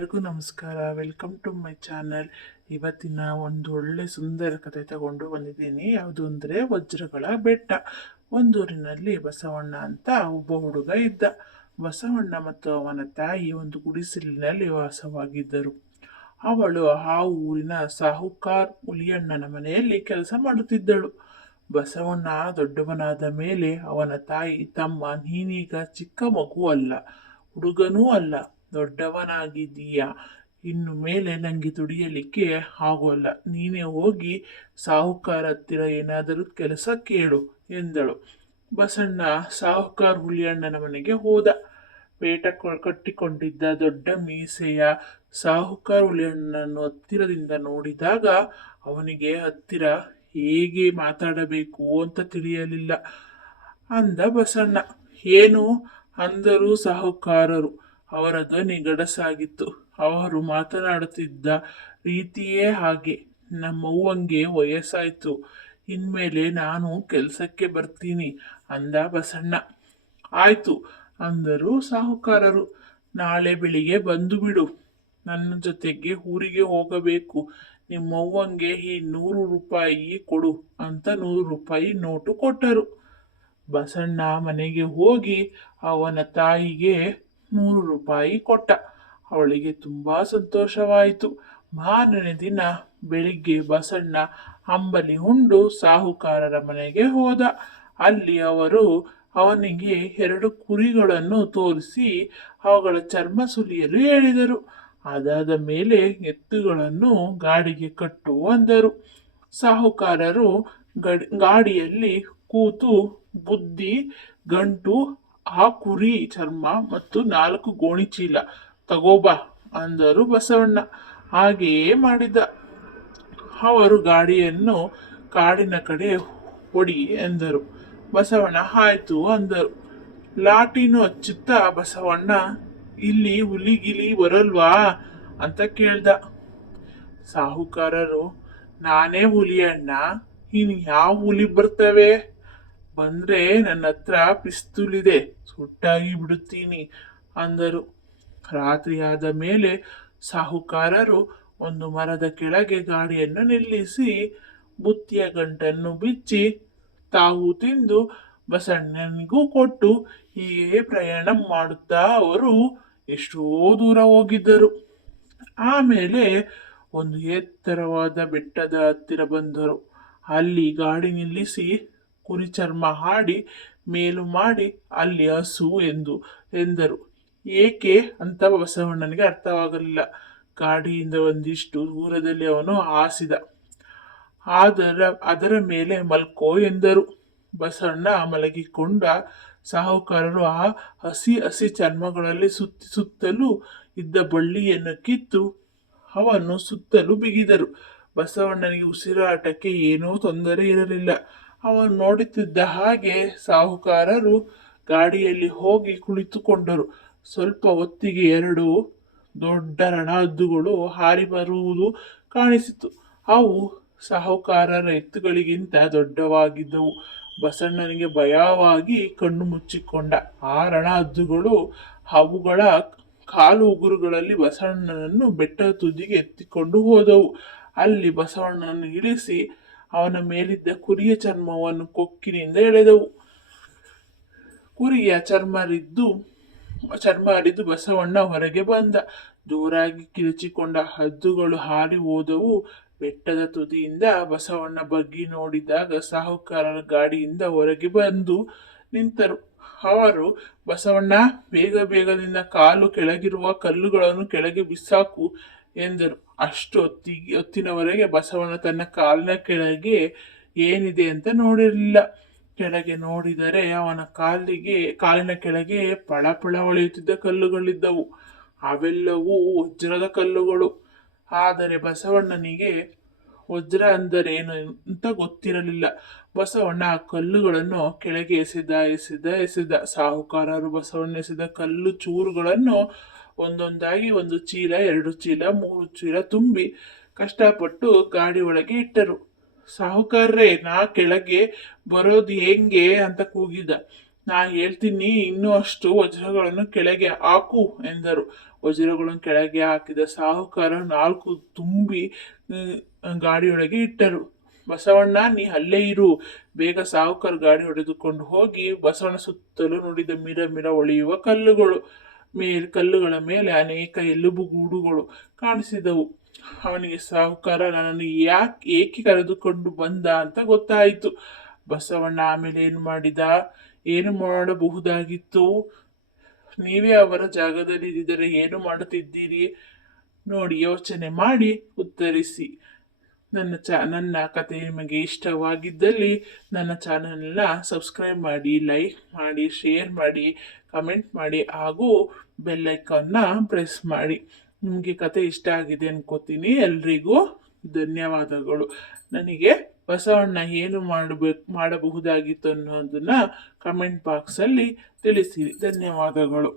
ಎಲ್ಲರಿಗೂ ನಮಸ್ಕಾರ. Welcome to my channel. ಇವತ್ತಿನ ಒಂದು ಒಳ್ಳೆ ಸುಂದರ ಕಥೆ ತಗೊಂಡು ಬಂದಿದ್ದೀನಿ. ಯಾವುದು ಅಂದರೆ ವಜ್ರಗಳ ಬೆಟ್ಟ. ಒಂದೂರಿನಲ್ಲಿ ಬಸವಣ್ಣ ಅಂತ ಒಬ್ಬ ಹುಡುಗ ಇದ್ದ. ಬಸವಣ್ಣ ಮತ್ತು ಅವನ ತಾಯಿ ಒಂದು ಗುಡಿಸಲಿನಲ್ಲಿ ವಾಸವಾಗಿದ್ದರು. ಅವಳು ಆ ಊರಿನ ಸಾಹುಕಾರ್ ಹುಲಿಯಣ್ಣನ ಮನೆಯಲ್ಲಿ ಕೆಲಸ ಮಾಡುತ್ತಿದ್ದಳು. ಬಸವಣ್ಣ ದೊಡ್ಡವನಾದ ಮೇಲೆ ಅವನ ತಾಯಿ, ತಮ್ಮ, ನೀನೀಗ ಚಿಕ್ಕ ಮಗು ಅಲ್ಲ, ಹುಡುಗನೂ ಅಲ್ಲ, ದೊಡ್ಡವನಾಗಿದ್ದೀಯಾ. ಇನ್ನು ಮೇಲೆ ನನಗೆ ದುಡಿಯಲಿಕ್ಕೆ ಆಗೋಲ್ಲ. ನೀನೇ ಹೋಗಿ ಸಾಹುಕಾರ ಹತ್ತಿರ ಏನಾದರೂ ಕೆಲಸ ಕೇಳು ಎಂದಳು. ಬಸಣ್ಣ ಸಾಹುಕಾರ ಹುಲಿಯಣ್ಣನ ಮನೆಗೆ ಹೋದ. ಪೇಟ ಕಟ್ಟಿಕೊಂಡಿದ್ದ ದೊಡ್ಡ ಮೀಸೆಯ ಸಾಹುಕಾರ ಹುಲಿಯಣ್ಣನನ್ನು ಹತ್ತಿರದಿಂದ ನೋಡಿದಾಗ ಅವನಿಗೆ ಹತ್ತಿರ ಹೇಗೆ ಮಾತಾಡಬೇಕು ಅಂತ ತಿಳಿಯಲಿಲ್ಲ. ಅಂದ ಬಸಣ್ಣ. ಏನು ಅಂದರು ಸಾಹುಕಾರರು. ಅವರ ಧ್ವನಿ ಗಡಸಾಗಿತ್ತು. ಅವರು ಮಾತನಾಡುತ್ತಿದ್ದ ರೀತಿಯೇ ಹಾಗೆ. ನಮ್ಮವ್ವಂಗೆ ವಯಸ್ಸಾಯ್ತು, ಇನ್ಮೇಲೆ ನಾನು ಕೆಲಸಕ್ಕೆ ಬರ್ತೀನಿ ಅಂದ ಬಸಣ್ಣ. ಆಯ್ತು ಅಂದರು ಸಾಹುಕಾರರು. ನಾಳೆ ಬೆಳಿಗ್ಗೆ ಬಂದು ಬಿಡು. ನನ್ನ ಜೊತೆಗೆ ಊರಿಗೆ ಹೋಗಬೇಕು. ನಿಮ್ಮವ್ವಂಗೆ ಈ 100 ರೂಪಾಯಿ ಕೊಡು ಅಂತ 100 ರೂಪಾಯಿ ನೋಟು ಕೊಟ್ಟರು. ಬಸಣ್ಣ ಮನೆಗೆ ಹೋಗಿ ಅವನ ತಾಯಿಗೆ 100 ರೂಪಾಯಿ ಕೊಟ್ಟ. ಅವಳಿಗೆ ತುಂಬಾ ಸಂತೋಷವಾಯಿತು. ಮಾರನೇ ದಿನ ಬೆಳಿಗ್ಗೆ ಬಸಣ್ಣ ಅಂಬಲಿ ಉಂಡು ಸಾಹುಕಾರರ ಮನೆಗೆ ಹೋದ. ಅಲ್ಲಿ ಅವರು ಅವನಿಗೆ 2 ಕುರಿಗಳನ್ನು ತೋರಿಸಿ ಅವುಗಳ ಚರ್ಮ ಸುಲಿಯಲು ಹೇಳಿದರು. ಅದಾದ ಮೇಲೆ ಎತ್ತುಗಳನ್ನು ಗಾಡಿಗೆ ಕಟ್ಟು ಅಂದರು. ಸಾಹುಕಾರರು ಗಾಡಿಯಲ್ಲಿ ಕೂತು ಬುದ್ಧಿ, ಗಂಟು, ಆ ಕುರಿ ಚರ್ಮ ಮತ್ತು 4 ಗೋಣಿ ಚೀಲ ತಗೋಬಾ ಅಂದರು ಬಸವಣ್ಣ. ಹಾಗೆಯೇ ಮಾಡಿದ. ಅವರು ಗಾಡಿಯನ್ನು ಕಾಡಿನ ಕಡೆ ಹೊಡಿ ಎಂದರು. ಬಸವಣ್ಣ ಆಯ್ತು ಅಂದರು. ಲಾಟಿನು ಹಚ್ಚುತ್ತಾ ಬಸವಣ್ಣ, ಇಲ್ಲಿ ಹುಲಿಗಿಲಿ ಬರಲ್ವಾ ಅಂತ ಕೇಳ್ದ. ಸಾಹುಕಾರರು, ನಾನೇ ಹುಲಿ ಅಣ್ಣ, ಇನ್ ಯಾವ ಹುಲಿ ಬರ್ತವೆ? ಬಂದ್ರೆ ನನ್ನ ಹತ್ರ ಪಿಸ್ತೂಲ್ ಇದೆ, ಸುಟ್ಟಾಗಿ ಬಿಡುತ್ತೀನಿ ಅಂದರು. ರಾತ್ರಿ ಆದ ಮೇಲೆ ಸಾಹುಕಾರರು ಒಂದು ಮರದ ಕೆಳಗೆ ಗಾಡಿಯನ್ನು ನಿಲ್ಲಿಸಿ ಬುತ್ತಿಯ ಗಂಟನ್ನು ಬಿಚ್ಚಿ ತಾವು ತಿಂದು ಬಸಣ್ಣನಿಗೂ ಕೊಟ್ಟು ಹೀಗೆ ಪ್ರಯಾಣ ಮಾಡುತ್ತಾ ಅವರು ಎಷ್ಟೋ ದೂರ ಹೋಗಿದ್ದರು. ಆಮೇಲೆ ಒಂದು ಎತ್ತರವಾದ ಬೆಟ್ಟದ ಹತ್ತಿರ ಬಂದರು. ಅಲ್ಲಿ ಗಾಡಿ ನಿಲ್ಲಿಸಿ ಕುರಿ ಚರ್ಮ ಹಾಡಿ ಮೇಲು ಮಾಡಿ ಅಲ್ಲಿ ಹಸು ಎಂದರು. ಏಕೆ ಅಂತ ಬಸವಣ್ಣನಿಗೆ ಅರ್ಥವಾಗಲಿಲ್ಲ. ಗಾಡಿಯಿಂದ ಒಂದಿಷ್ಟು ದೂರದಲ್ಲಿ ಅವನು ಹಾಸಿದ. ಅದರ ಮೇಲೆ ಮಲ್ಕೋ ಎಂದರು. ಬಸವಣ್ಣ ಮಲಗಿಕೊಂಡ. ಸಾಹುಕಾರರು ಆ ಹಸಿ ಚರ್ಮಗಳಲ್ಲಿ ಸುತ್ತಲೂ ಇದ್ದ ಬಳ್ಳಿಯನ್ನು ಕಿತ್ತು ಅವನ್ನು ಸುತ್ತಲೂ ಬಿಗಿದರು. ಬಸವಣ್ಣನಿಗೆ ಉಸಿರಾಟಕ್ಕೆ ಏನೂ ತೊಂದರೆ ಇರಲಿಲ್ಲ. ಅವನು ನೋಡುತ್ತಿದ್ದ ಹಾಗೆ ಸಾಹುಕಾರರು ಗಾಡಿಯಲ್ಲಿ ಹೋಗಿ ಕುಳಿತುಕೊಂಡರು. ಸ್ವಲ್ಪ ಹೊತ್ತಿಗೆ 2 ದೊಡ್ಡ ರಣಹದ್ದುಗಳು ಹಾರಿ ಬರುವುದು ಕಾಣಿಸಿತು. ಅವು ಸಾಹುಕಾರರ ಎತ್ತುಗಳಿಗಿಂತ ದೊಡ್ಡವಾಗಿದ್ದವು. ಬಸಣ್ಣನಿಗೆ ಭಯವಾಗಿ ಕಣ್ಣು ಮುಚ್ಚಿಕೊಂಡ. ಆ ರಣಹದ್ದುಗಳು ಅವುಗಳ ಕಾಲು ಉಗುರುಗಳಲ್ಲಿ ಬಸವಣ್ಣನನ್ನು ಬೆಟ್ಟದ ತುದಿಗೆ ಎತ್ತಿಕೊಂಡು ಹೋದವು. ಅಲ್ಲಿ ಬಸವಣ್ಣನನ್ನು ಇಳಿಸಿ ಅವನ ಮೇಲಿದ್ದ ಕುರಿಯ ಚರ್ಮವನ್ನು ಕೊಕ್ಕಿನಿಂದ ಎಳೆದವು. ಕುರಿಯ ಚರ್ಮ ಹರಿದು ಬಸವಣ್ಣ ಹೊರಗೆ ಬಂದ. ಜೋರಾಗಿ ಕಿರಿಚಿಕೊಂಡ ಹದ್ದುಗಳು ಹಾರಿ ಹೋದವು. ಬೆಟ್ಟದ ತುದಿಯಿಂದ ಬಸವಣ್ಣ ಬಗ್ಗಿ ನೋಡಿದಾಗ ಸಾಹುಕಾರರ ಗಾಡಿಯಿಂದ ಹೊರಗೆ ಬಂದು ನಿಂತರು. ಅವರು, ಬಸವಣ್ಣ, ಬೇಗದಿಂದ ಕಾಲು ಕೆಳಗಿರುವ ಕಲ್ಲುಗಳನ್ನು ಕೆಳಗೆ ಬಿಸಾಕು ಎಂದರು. ಅಷ್ಟು ಹೊತ್ತಿನವರೆಗೆ ಬಸವಣ್ಣ ತನ್ನ ಕಾಲಿನ ಕೆಳಗೆ ಏನಿದೆ ಅಂತ ನೋಡಿರಲಿಲ್ಲ. ಕೆಳಗೆ ನೋಡಿದರೆ ಅವನ ಕಾಲಿನ ಕೆಳಗೆ ಪಳಪಳ ಹೊಳೆಯುತ್ತಿದ್ದ ಕಲ್ಲುಗಳಿದ್ದವು. ಅವೆಲ್ಲವೂ ವಜ್ರದ ಕಲ್ಲುಗಳು. ಆದರೆ ಬಸವಣ್ಣನಿಗೆ ವಜ್ರ ಅಂದರೇನು ಅಂತ ಗೊತ್ತಿರಲಿಲ್ಲ. ಬಸವಣ್ಣ ಆ ಕಲ್ಲುಗಳನ್ನು ಕೆಳಗೆ ಎಸೆದ. ಸಾಹುಕಾರರು ಬಸವಣ್ಣ ಎಸೆದ ಕಲ್ಲು ಚೂರುಗಳನ್ನು ಒಂದೊಂದಾಗಿ 1 ಚೀಲ, 2 ಚೀಲ, 3 ಚೀಲ ತುಂಬಿ ಕಷ್ಟಪಟ್ಟು ಗಾಡಿ ಒಳಗೆ ಇಟ್ಟರು. ಸಾಹುಕಾರ್ರೆ, ನಾ ಕೆಳಗೆ ಬರೋದು ಹೆಂಗೆ ಅಂತ ಕೂಗಿದ. ನಾ ಹೇಳ್ತೀನಿ, ಇನ್ನೂ ಅಷ್ಟು ವಜ್ರಗಳನ್ನು ಕೆಳಗೆ ಹಾಕು ಎಂದರು. ವಜ್ರಗಳನ್ನು ಕೆಳಗೆ ಹಾಕಿದ ಸಾಹುಕಾರ 4 ತುಂಬಿ ಗಾಡಿಯೊಳಗೆ ಇಟ್ಟರು. ಬಸವಣ್ಣ, ನೀ ಅಲ್ಲೇ ಇರು, ಬೇಗ ಸಾಹುಕಾರ ಗಾಡಿ ಹೊಡೆದುಕೊಂಡು ಹೋಗಿ ಬಸವಣ್ಣ ಸುತ್ತಲೂ ನೋಡಿದ ಮಿರ ಮಿರ ಹೊಳೆಯುವ ಕಲ್ಲುಗಳ ಮೇಲೆ ಅನೇಕ ಎಲುಬುಗೂಡುಗಳು ಕಾಣಿಸಿದವು. ಅವನಿಗೆ ಸಾಹುಕಾರ ನನ್ನನ್ನು ಏಕೆ ಕರೆದುಕೊಂಡು ಬಂದ ಅಂತ ಗೊತ್ತಾಯಿತು. ಬಸವಣ್ಣ ಆಮೇಲೆ ಏನು ಮಾಡಬಹುದಾಗಿತ್ತು? ನೀವೇ ಅವರ ಜಾಗದಲ್ಲಿ ಇದ್ದಿದ್ದರೆ ಏನು ಮಾಡುತ್ತಿದ್ದೀರಿ? ನೋಡಿ, ಯೋಚನೆ ಮಾಡಿ ಉತ್ತರಿಸಿ. ನನ್ನ ಕತೆ ನಿಮಗೆ ಇಷ್ಟವಾಗಿದ್ದಲ್ಲಿ ನನ್ನ ಚಾನಲ್ನ ಸಬ್ಸ್ಕ್ರೈಬ್ ಮಾಡಿ, ಲೈಕ್ ಮಾಡಿ, ಶೇರ್ ಮಾಡಿ, ಕಮೆಂಟ್ ಮಾಡಿ ಹಾಗೂ ಬೆಲ್ ಐಕಾನ್ನ ಪ್ರೆಸ್ ಮಾಡಿ. ನಿಮಗೆ ಕತೆ ಇಷ್ಟ ಆಗಿದೆ ಅನ್ಕೋತೀನಿ. ಎಲ್ರಿಗೂ ಧನ್ಯವಾದಗಳು. ನನಗೆ ಬಸವಣ್ಣ ಏನು ಮಾಡಬಹುದಾಗಿತ್ತು ಅನ್ನೋದನ್ನ ಕಮೆಂಟ್ ಬಾಕ್ಸಲ್ಲಿ ತಿಳಿಸಿರಿ. ಧನ್ಯವಾದಗಳು.